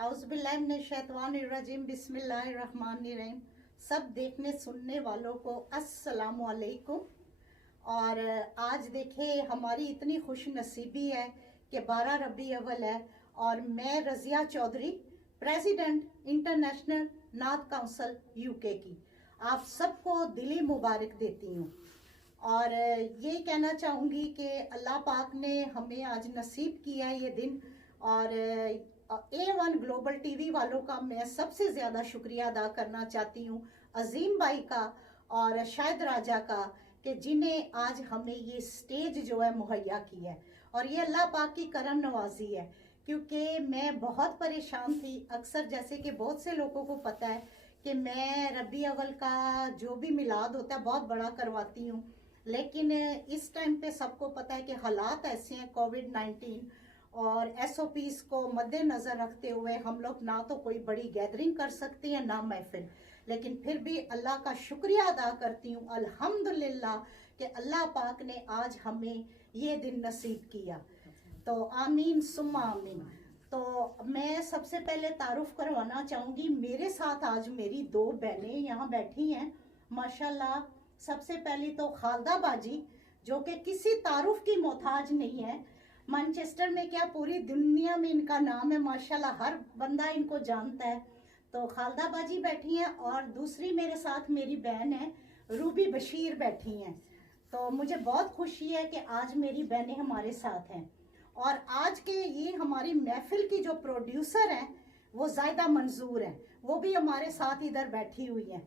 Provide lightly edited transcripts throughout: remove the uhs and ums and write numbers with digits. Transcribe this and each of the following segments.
औज़ुबिल्लाहिमिनश्शैतानिर्रजीम बिस्मिल्लाहिर्रहमानिर्रहीम। सब देखने सुनने वालों को अस्सलामु अलैकुम। और आज देखे हमारी इतनी खुश नसीबी है कि 12 रबी अव्वल है और मैं रज़िया चौधरी, प्रेसिडेंट इंटरनेशनल नात काउंसिल यूके की, आप सबको दिली मुबारक देती हूँ। और ये कहना चाहूँगी कि अल्लाह पाक ने हमें आज नसीब किया है ये दिन। और A1 ग्लोबल टीवी वालों का मैं सबसे ज़्यादा शुक्रिया अदा करना चाहती हूँ, अजीम भाई का और शाहिद राजा का, कि जिन्हें आज हमें ये स्टेज जो है मुहैया की है। और ये अल्लाह पाक की करम नवाजी है, क्योंकि मैं बहुत परेशान थी। अक्सर जैसे कि बहुत से लोगों को पता है कि मैं रबी अव्वल का जो भी मिलाद होता है बहुत बड़ा करवाती हूँ, लेकिन इस टाइम पे सबको पता है कि हालात ऐसे हैं कोविड-19 और SOPs को मद्देनज़र रखते हुए हम लोग ना तो कोई बड़ी गैदरिंग कर सकते हैं ना महफिल। लेकिन फिर भी अल्लाह का शुक्रिया अदा करती हूँ अल्हम्दुलिल्लाह कि अल्लाह पाक ने आज हमें ये दिन नसीब किया। तो आमीन सुम्मा आमीन। तो मैं सबसे पहले तारुफ करवाना चाहूँगी, मेरे साथ आज मेरी दो बहनें यहाँ बैठी हैं माशाल्लाह। सबसे पहली तो खालदा बाजी, जो कि किसी तारुफ की मोहताज नहीं है। मैनचेस्टर में क्या पूरी दुनिया में इनका नाम है माशाल्लाह, हर बंदा इनको जानता है। तो खालदा बाजी बैठी हैं और दूसरी मेरे साथ मेरी बहन है रूबी बशीर बैठी हैं। तो मुझे बहुत खुशी है कि आज मेरी बहनें हमारे साथ हैं। और आज के ये हमारी महफिल की जो प्रोड्यूसर हैं वो जायदा मंजूर हैं, वो भी हमारे साथ इधर बैठी हुई हैं।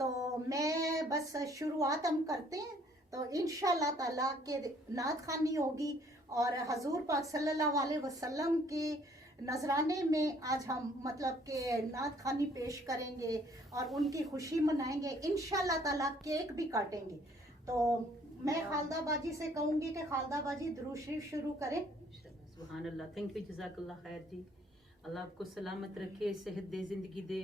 तो मैं बस शुरुआत हम करते हैं। तो इंशाल्लाह ताला के नात खानी होगी और हजूर पाक सल्लल्लाहु अलैहि वसल्लम के नजराने में आज हम मतलब के नात खानी पेश करेंगे और उनकी खुशी मनाएंगे। इंशाल्लाह ताला केक भी काटेंगे। तो मैं खालदा बाजी से कहूँगी कि खालदा बाजी दुरूद शरीफ शुरू करें। सुभान अल्लाह। थैंक यू, जज़ाकल्लाह खैर जी। अल्लाह आपको सलामत रखे, सेहत दे, जिंदगी दे,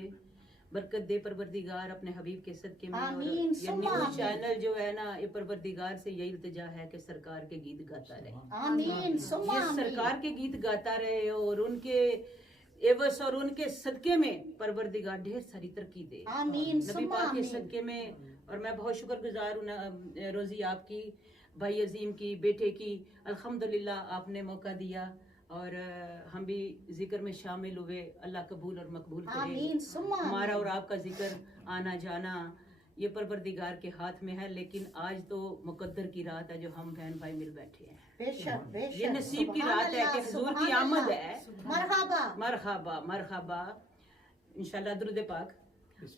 बरकत दे परवरदिगार अपने हबीब के सदके में। और ये न्यूज़ चैनल जो है ना, ये परवरदिगार से यही इल्तिजा है कि सरकार के गीत गाता रहे। आमीन ये सरकार के गीत गाता रहे और उनके एवस और उनके सदके में परवरदिगार ढेर सारी तरक्की दे। आमीन नबी पाक के सदके में। और मैं बहुत शुक्रगुजार हूँ रोजी आपकी, भाई अजीम की, बेटे की। अल्हम्दुलिल्लाह आपने मौका दिया और हम भी जिक्र में शामिल हुए। अल्लाह कबूल और मकबूल करे। हमारा और आपका जिक्र आना जाना ये परवरदिगार के हाथ में है। लेकिन आज तो मुकद्दर की रात है जो हम बहन भाई मिल बैठे हैं। बेशक बेशक ये नसीब की रात है कि हुजूर की आमद है। मरहबा मरहबा मरहबा। इंशाल्लाह दुरूद पाक।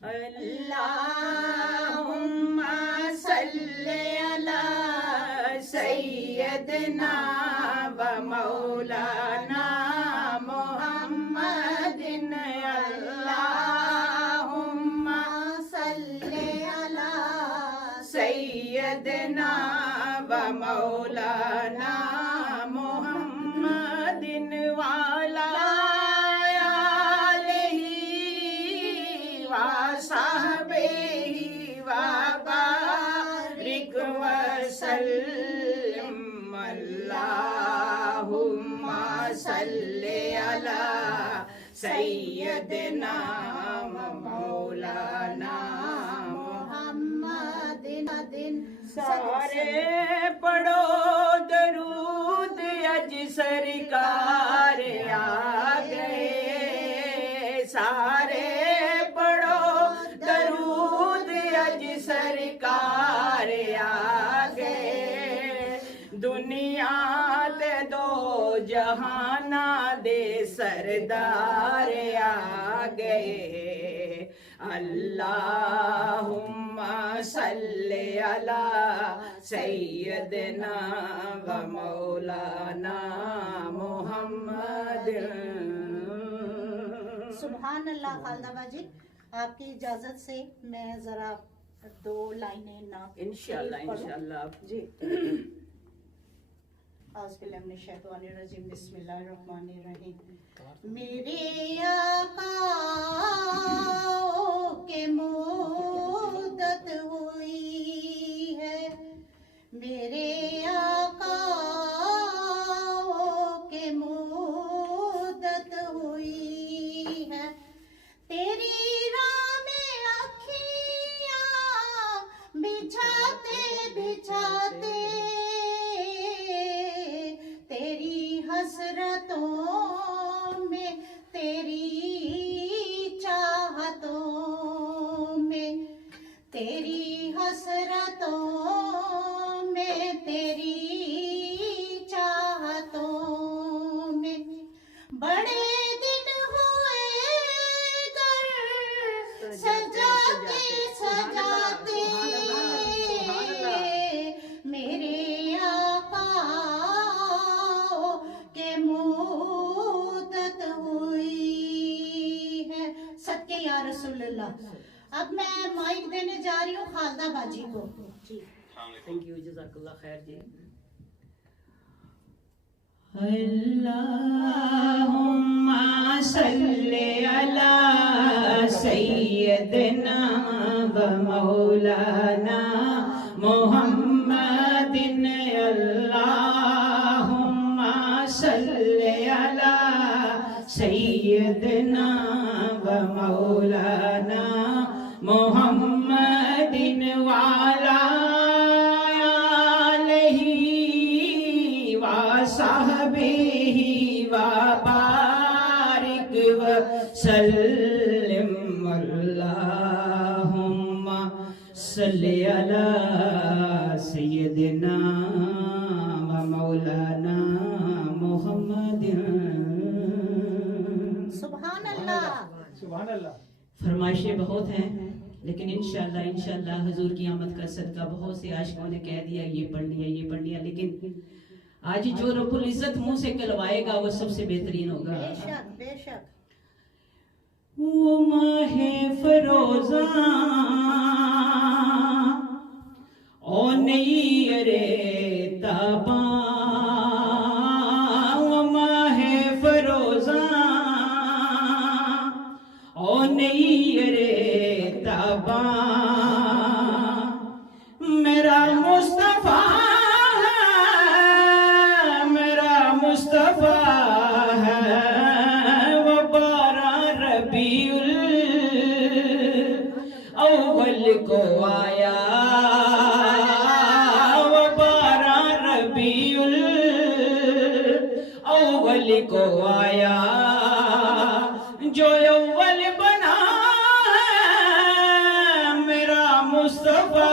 अल्लाहुम्मा सल्ली अला सय्यदना व मौलाना मुहम्मदिन। अल्लाहुम्मा सल्ली अला सय्यदना व मौलाना मुहम्मदिन वाला साहबेही व बारिक वसल्लम। अल्लाहुम्मा सल्ली अला सय्यदना व मौलाना मुहम्मदिन। सारे पढ़ो दरूद अज सरकार आ गए। सारे सरकार आ गए। दुनिया ते दो जहाना दे सरदार आ गए। अल्लाहुम्मा सल्ली अला सय्यदना व मौलाना मुहम्मद। सुभान अल्लाह। खालदा बाजी, आपकी इजाजत से मैं जरा दो लाइनें ना इंशाल्लाह इंशाल्लाह जी। औज़ुबिल्लाहिमिनश्शैतानिर्रजीम बिस्मिल्लाहिर्रहमानिर्रहीम। मेरे आका के मुद्दत हुई है, मेरे आका के मुद्दत हुई अल्लाह। अब मैं माइक देने जा रही हूँ खालदा बाजी को जी। थैंक यू, जज़ाकल्लाह खैर जी। अल्लाहुम्मा सल्ले अला सय्यदना व मौलाना मुहम्मदिन। अल्लाहुम्मा सल्ले अला सय्यदना व मौलाना मुहम्मदिन वाला साहबेही व बारिक व सल्लिम। अल्लाहुम्मा सल्ली अला सय्यदिना व मौलाना मुहम्मदिन। सुभान अल्लाह। फरमाइशें बहुत हैं, लेकिन इंशाल्लाह हुजूर की आमद का सदका बहुत से आशिकों ने कह दिया ये पढ़ लिया, लेकिन आज जो रब्बुल इज्जत मुंह से कहलवाएगा वो सबसे बेहतरीन होगा। बेशक बेशक। वो माहे फरोजा ओ नहीं रे ताबा, वो माहे फरोजा ओ नहीं रे ताबा, मेरा मुस्तफा मुस्तफा है वो 12 रबीउल अव्वल को आया, वो 12 रबीउल अव्वल को आया, जो अव्वल बना है मेरा मुस्तफा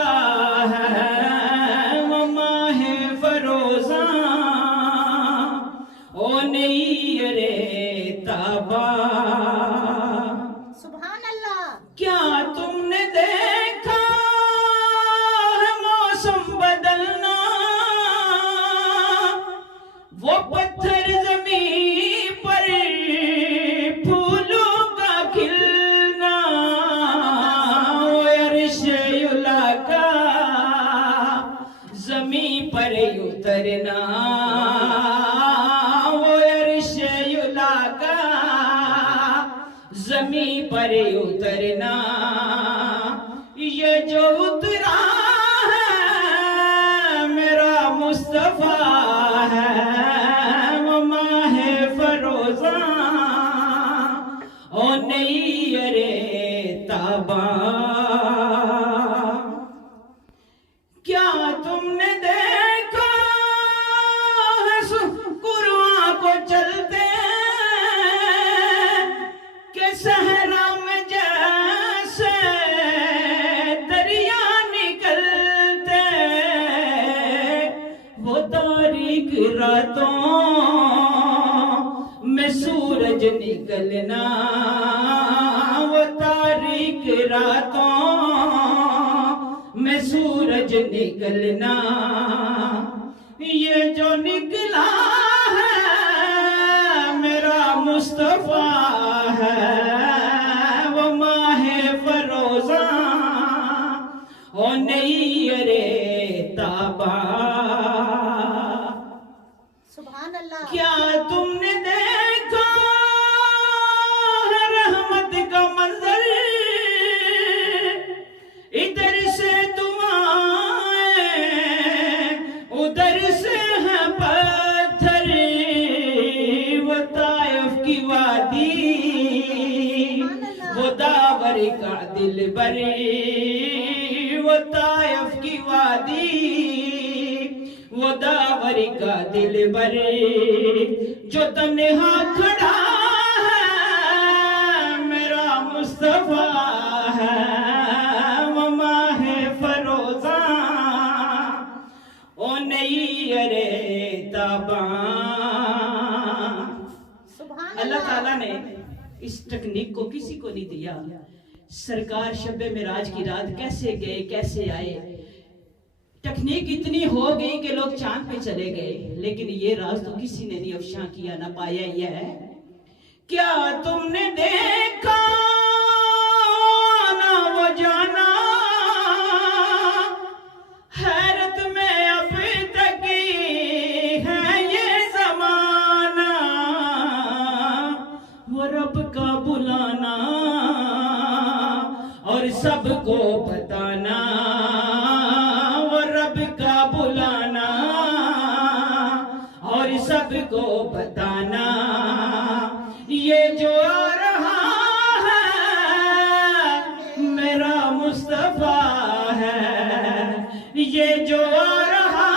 है वो माहे फरोजा ओ नहीं रे ताबा। सुभान अल्लाह। क्या तुमने देखा है मौसम बदलना, वो पत्थर जमीन पर फूलों का खिलना, वो अर्श उला का जमीन पर उतरना, जमी पर उतरना, ये जो उतरा है मेरा मुस्तफा है वो माहे फरोजा ओ नहीं रे ताबा। क्या तुमने देखा है कुरआन को चलते सहरा में जैसे दरिया निकलते, वो तारीख रातों में सूरज निकलना, वो तारीख रातों में सूरज निकलना, ये जो निकला है मेरा मुस्तफा है वो माहे फरोजा ओ नहीं रे ताबा। सुभान अल्लाह। क्या तुमने देखा रहमत का मंजर, इधर से दुआएं उधर से है पत्थर, वो ताइफ की वादी वो दावर का दिल बरी, वो ताइफ की वादी वो दावर का दिल बरी, जो तन्हा खड़ा है मेरा मुस्तफा है वो माहे फरोजा ओ नहीं रे ताबा। अल्लाह ताला ने इस तकनीक को किसी को नहीं दिया। सरकार शब्बे मिराज की रात कैसे गए कैसे आए, तकनीक इतनी हो गई कि लोग चांद पे चले गए, लेकिन ये राज तो किसी ने नहीं अफशा किया ना पाया। यह है क्या तुमने देखा वो रब का बुलाना और सबको बताना, वो रब का बुलाना और सबको बताना, ये जो आ रहा है मेरा मुस्तफा है, ये जो आ रहा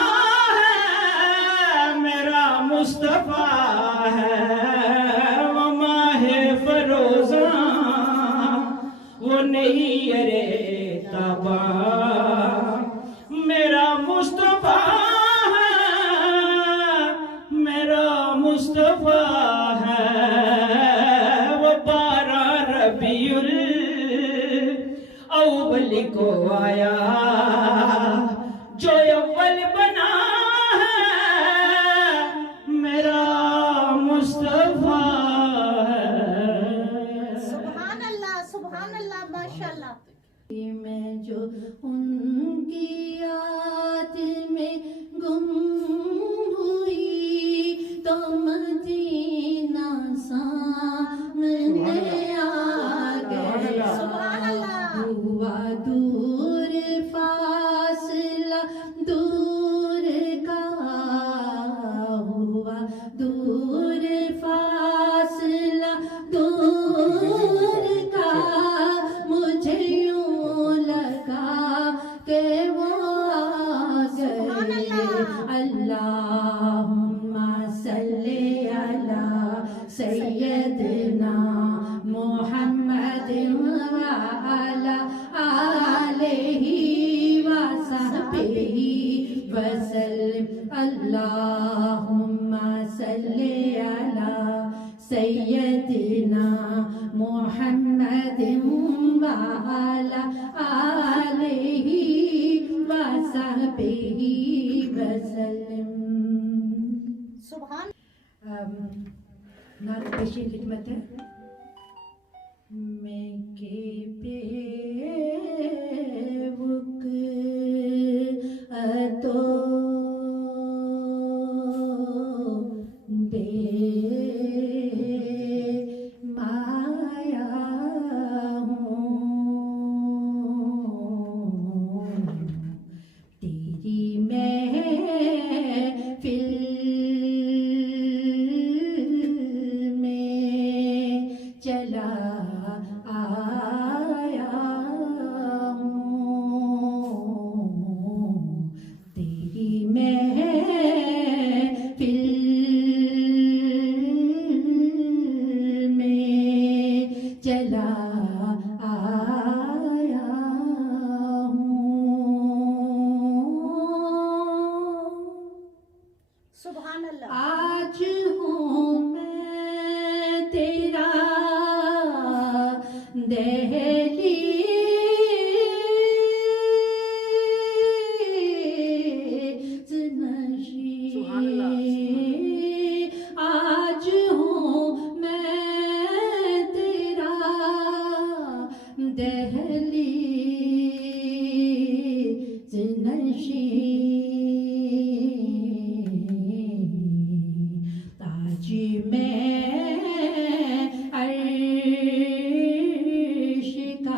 है मेरा मुस्तफा है। वो माहे फरोज़ा वो नहीं अरे ताबा, मेरा मुस्तफा है, मेरा मुस्तफा है। वो 12 रबीउल अव्वल को आया, जो अव्वल बना है मेरा मुस्तफा है। सुभान अल्लाह, माशाल्लाह। मैं जो उनकी याद में गुम हुई तो मदीना सामने आ गया। सुभान अल्लाह। हुआ दूर फासला दूर का, हुआ दूर फासला दूर का, मुझे यूं लगा के वो आ गए। अल्लाहुम्मा सल्ली अला सय्यदना मुहम्मदिन व अला आलिही व सहबिही वसल्लिम। अल्लाहुम्मा सल्ली अला सय्यदना मुहम्मदिन व अला आलिही व सहबिही वसल्लिम। सुभान। नात पेशी खिदमत है। मैं के बेवक तो बे माया हूँ, तेरी महफिल में चला आया हूँ, तेरी महफिल में चला आया हूँ। सुभान अल्लाह। आज हूँ मैं तेरा दहलीज़ नशीं। सुभान अल्लाह। आज हूँ मैं तेरा दहलीज़ नशीं। ताज में अर्श का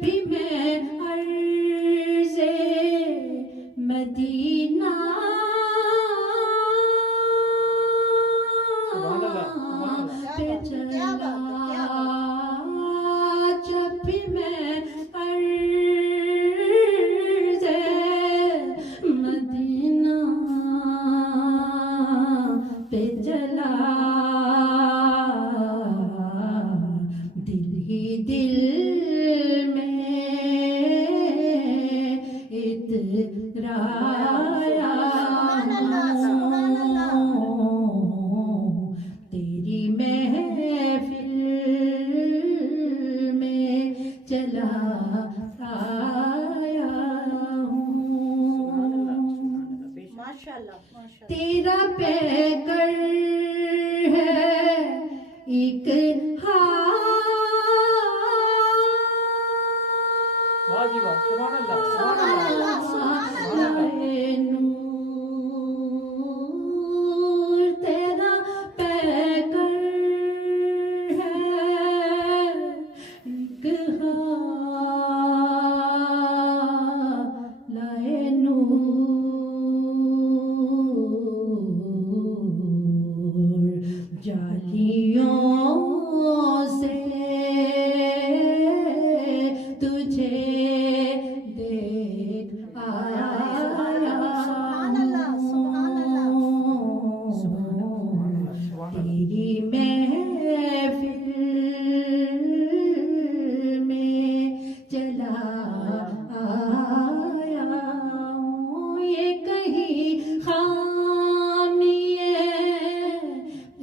भी मैं अर्ज़े मदीना पे चला, जब भी मैं अर्ज़े मदीना पे चला, दिल ही दिल में इतराया हूँ, तेरी महफिल में चला आया हूँ। माशाल्लाह माशाल्लाह। तेरा पैकर है एक वाह जी वाह, सुभान अल्लाह, सुभान अल्लाह, सुभान अल्लाह। नूर तेरा पैकर है एक लाए नूर, जालियों से तुझे देख आया सुभान अल्लाह, सुभान अल्लाह। तेरी महफिल में चला आया हूँ, ये कहीं खामिए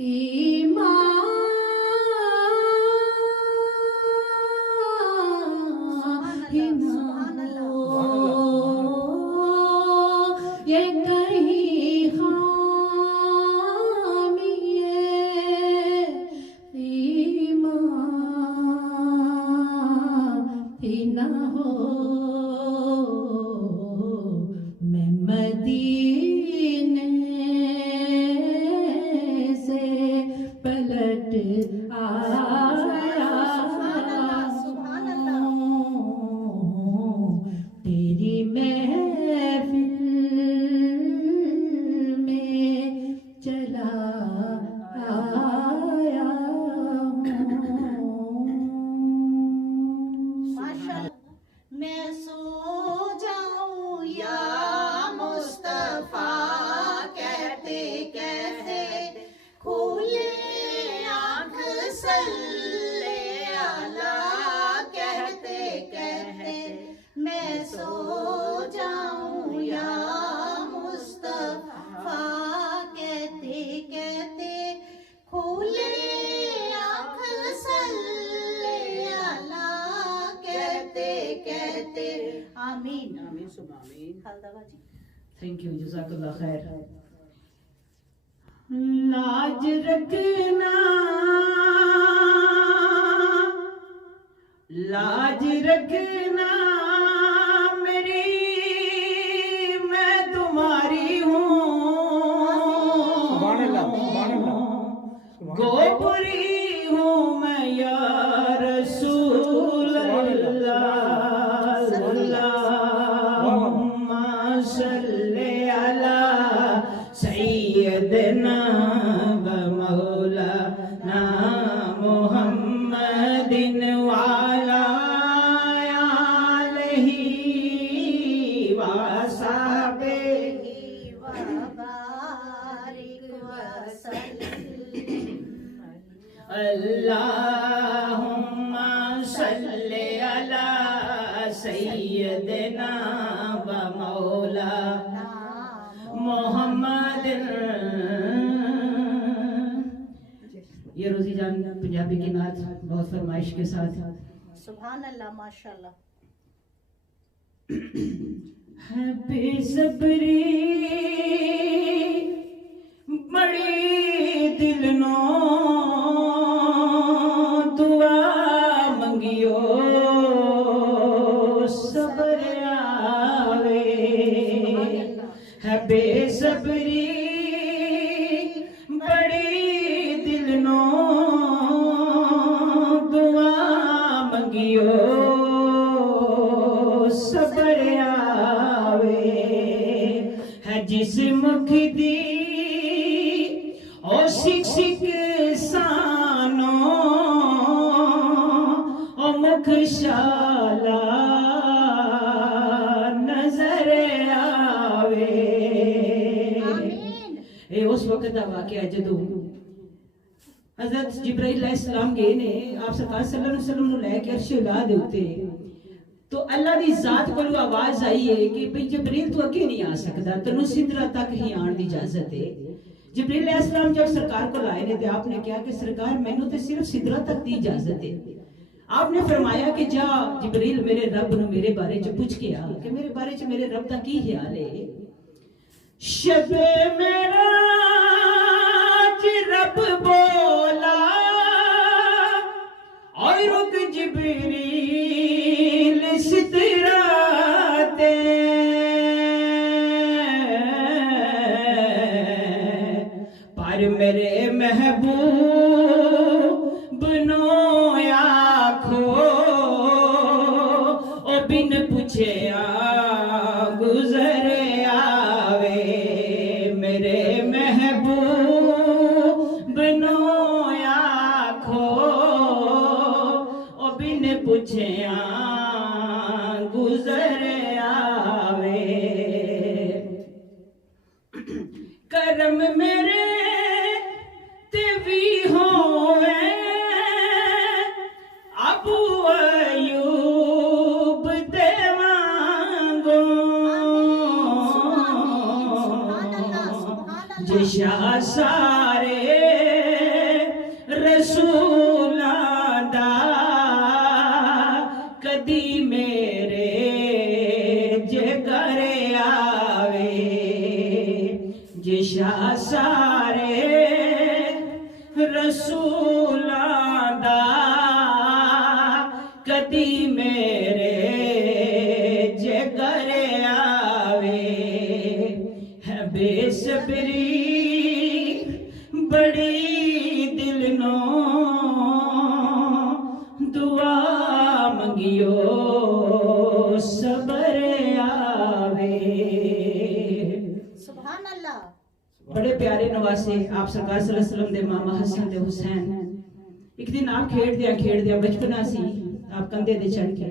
ईमान सुभान अल्लाह, ये कहीं खामिए ईमान ही न हो, मैं मदीने से पलट आया सुभान अल्लाह। हूँ, तेरी महफिल में चला आया हूँ। माशाल्लाह। मैं सो जाऊं या मुस्तफा कहते कहते, खुले आँख सल्ले अला कहते कहते, मैं सो जाऊं या मुस्तफा कहते कहते, खुले आँख सल्ले अला कहते कहते। आमीन आमीन सुबह आमीन। खालदा जी। थैंक यू, जज़ाकल्लाह खैर। लाज रखना, लाज रखना मेरी, मैं तुम्हारी हूँ, सुभान अल्लाह, सुभान अल्लाह, गोपुरी हूँ मैं या रसूल अल्लाह, अल्लाहुम्मा सल्ले अला सय्यदना व मौलाना मुहम्मदिन वाला आलिही व असहाबिही वबारिक वसल्लिम। अल्लाहुम्मा सल्ले अला सय्यदना व मौलाना मोहम्मद। ये रोजी जान पंजाबी की नात बहुत फरमाइश के साथ। सुभान अल्लाह माशाल्लाह। है बेसब्री बड़ी दिल नो दुआ मंगियो सबर आवे, है बेसब्री बड़ी दिल नो दुआ मंगियो जिस मुख दी ओ सिख सिख सानो ओ मुख शाला नजर आवे। ये उस वक्त का वाकया जदों हजरत जिब्राइल अलैहिस्सलाम गए ने आप सरकार सल्लल्लाहु अलैहि वसल्लम नु लेके अर्श उला दे उत्ते, तो अल्लाह दी जात कोलों आवाज आई है कि भाई जिब्रील तू अगे नहीं आ सकदा, तेनू सिदरा तक ही आने दी इजाजत है। जिब्रील अलैहिस्सलाम जब सरकार को आए ने ते आपने कहा कि सरकार मैनू तो सिर्फ सिदरा तक दी इजाजत है। आपने फरमाया कि जा जिब्रील मेरे रब नु मेरे बारे च पूछ के आ कि मेरे बारे च मेरे रब दा की ख्याल है। शबे मेरा रब बोला और रुक जिब्रील सिदरा ते, पर मेरे महबूब नो आखो ओ बिन पूछे गुजर आवे। मेरे महबूब नो आखो ओ बिन पूछे गुजर आवे। करम मेरे ते भी होवे अबू अयूब ते वांगो, जिशा सारे रसूलां दा कदी मेरे जिगर आवे। जिशा सारे रसूलां दा कदी मेरे जिगर आवे। है बेसब्री बड़ी दिल नो दुआ मंगियो सबर आवे। सुभान अल्लाह। बड़े प्यारे नवासे आप सरकार सल्लल्लाहु अलैहि वसल्लम दे मामा हसन ते हुसैन। एक दिन आप खेड़दिया बचपना सी आप कंधे दे चढ़ के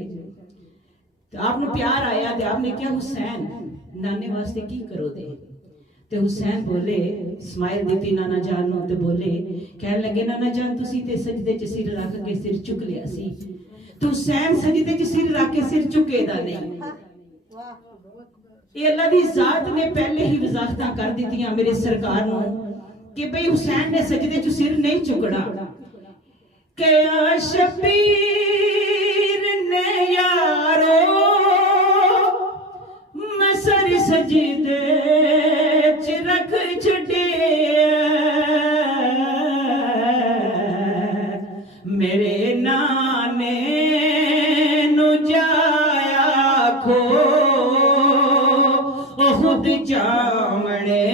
तो आपने प्यार आया ते आपने क्या हुसैन नाने वास्ते की करो दे, ते हुसैन बोले स्माइल दी नाना जान नु ते बोले कहन लगे नाना जान तुसी ते सजदे च सिर रख के सिर चुक लिया सी, तो हुसैन सजदे च सिर रख के सिर चुकेदा नहीं। ये अल्लाह दी जात ने पहले ही वजाहत कर दित्तियां मेरे सरकार नु कि भाई हुसैन ने सजदे च सिर नहीं चुकना। के शबीर ने यारो मैं सर सजदे च रख छड़े, मेरे नाने नु जाया खो खुद जामने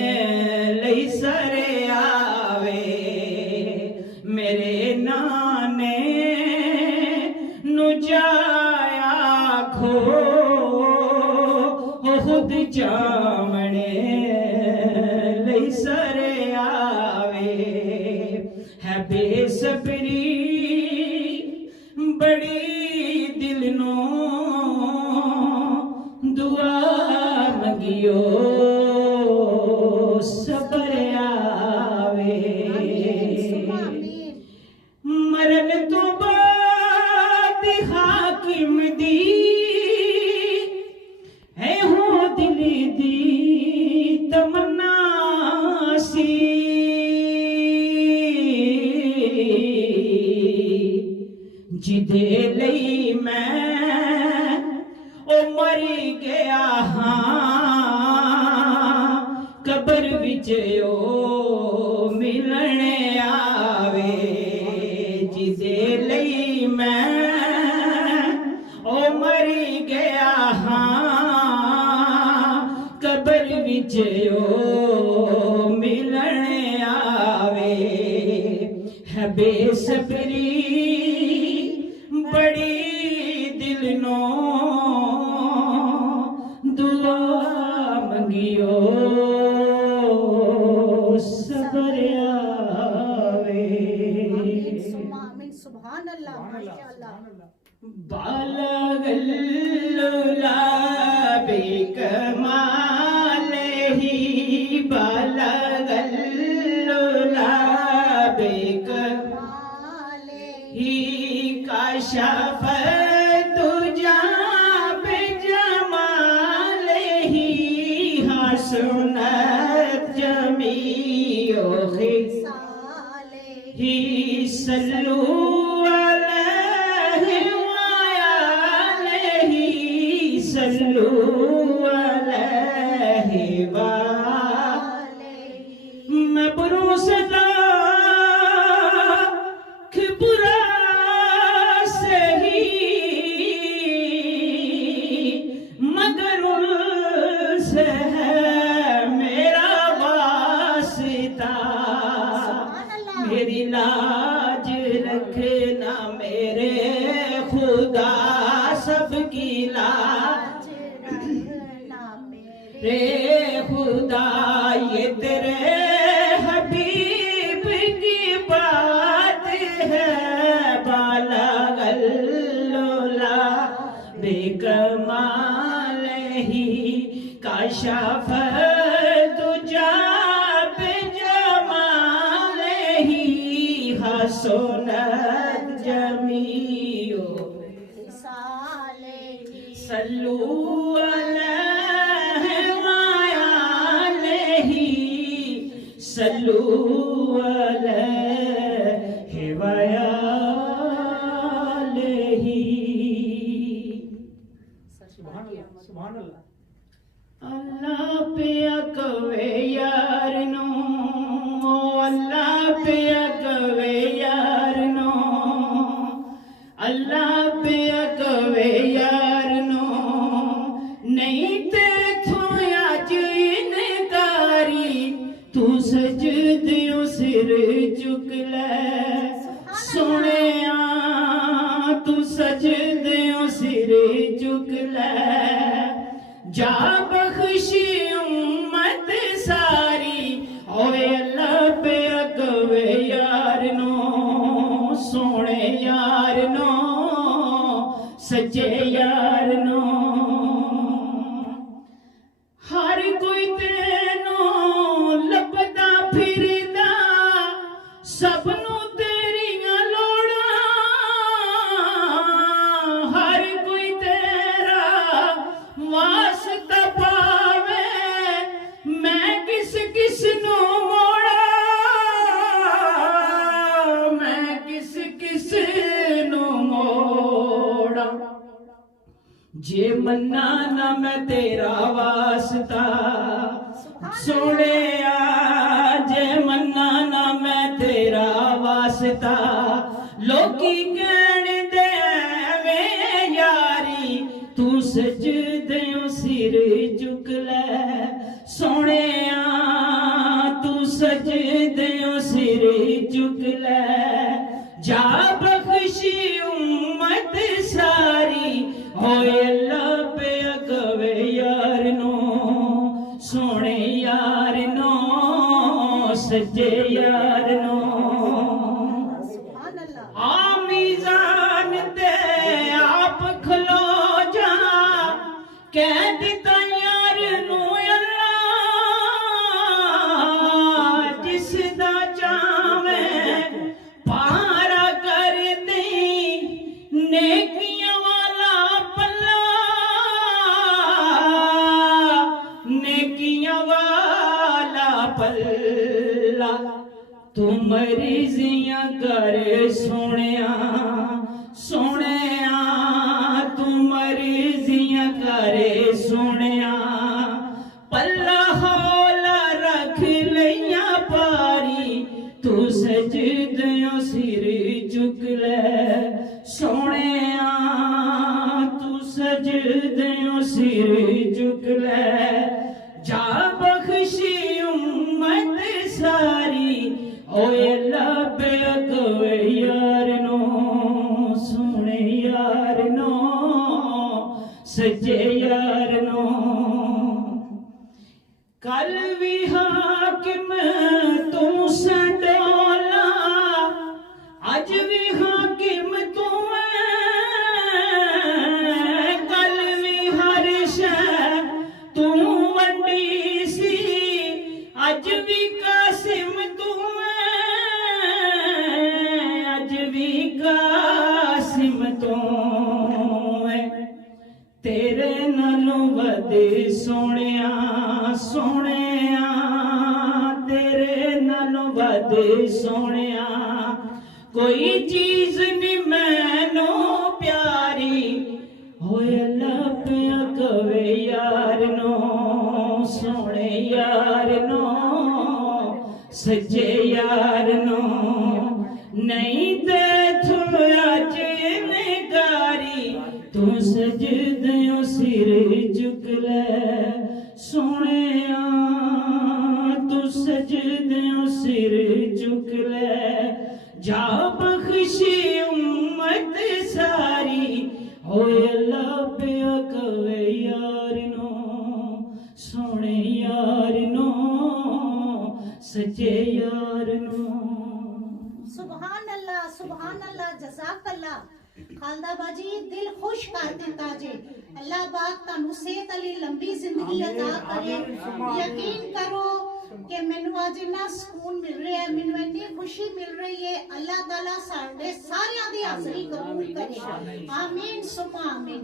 लई सरे आवे। मेरे नाने नु जाया खो खुद जामने लई सरे आवे। है बेसब्री बड़ी दिल नो दुआ मंगियो सबर आवे। मरन तो बाद हाकिम दी है हो दिल दी तमन्ना सी, जिदे लई मैं ओ मर गया हाँ कबर विच ओ मिलने आवे। जिदे लई मैं ओ मर गया हाँ कबर विच ओ मिलने आवे। है बेसब्री बड़ी दिल नो दुआ मंगियो सुभान अल्लाह माशाअल्लाह। बालगल्लुला बेकमालही बालगल्लुला बेकमालही काशफ तुजा बेजमालही हसनत जमीओ खिसालही सल्लू सल्लू अलैहि मैं बरोसदा बुरा सही मगर उनसे है मेरा वास्ता मेरी लाज रखना मेरे खुदा सबकी लाज रे खुदा ये तेरे हबीब की बात है बालगल्लुला बेकमाल ही काशफ तुजा बेजमाल ही हसनत जमीओ सल्लू अलैहि वालैहि सल्लू अलैहि वालैहि। सुभान अल्लाह। अल्लाह पे कवे यार नो अल्लाह पे कवे यार नो अल्लाह पे कवे यार नो नहीं ते थो अज इनकारी तू सजदियों सिर चुक ले सोने तू सजदियों सिर चुक ले जा बख्शी उम्मत सारी ओए अल्लाह पे अकवे यार नो सोने यार नो सच्चे यार नो हर कोई तेनो लभदा फिरदा सबनू तेरियां लोड़ा हर कोई तेरा वास्ता पावे मैं किस किस नो मोड़ा मैं किस किस नो मोड़ा जे मन्ना ना मैं तेरा वास्ता सोने जे मन्ना ना मैं तेरा वास्ता लोकी कहने दे में यारी तू सजदियों सिर चुक ले सोने तू सजदियों सिर चुक ले जा बख्शी उम्मत सारी होए अल्लाह पे अकवे यार नो सोने यार नो सच्चे यार नो आमीजान ते आप खलो जा कह दिता यार नो अल्लाह जिसदा चावे पारा कर दे नेकियां वाला पल्ला नेकियां वाला पल्ला तू मर्जियां कर सोनिया सोनिया तू मर्जियां कर सोनिया पल्ला हौला रख लिया पारी तू सजदियों सिर चुक ले सोने तू सजदियों सिर चुक ले जा बख्शी उम्मत सारी ओए अल्लाह पे अकवे यार नो सोने यार नो सच्चे यार नो कल भी हाकिम तू संडोला अज भी हाकिम नालों वध सोहणिया सोहणिया तेरे नालों वध सोहणिया कोई चीज नहीं मैनू प्यारी होए अल्लाह पिया कवे यार नो सोहणे यार नो सच्चे यार नो नहीं ते थोड़ा चिनकारी तू सजदों सिर झुक ले सोहणिया तू सजदों सिर झुक ले जा बख्शी उम्मत सारी होए अल्लाह पिया कवे यार नो सोहणे यार नो सच्चे यार नो सुभान अल्लाह जज़ाकल्लाह खालदा बाजी दिल खुश कर दिता जे अल्लाह पाक तानू सेहत अली लंबी जिंदगी अता करे यकीन करो कि मैनू आज इन्ना सुकून मिल रहा है मैनू इतनी खुशी मिल रही है अल्लाह ताला साडे सारियां दी हाज़री कबूल करे आमीन सुमा आमीन।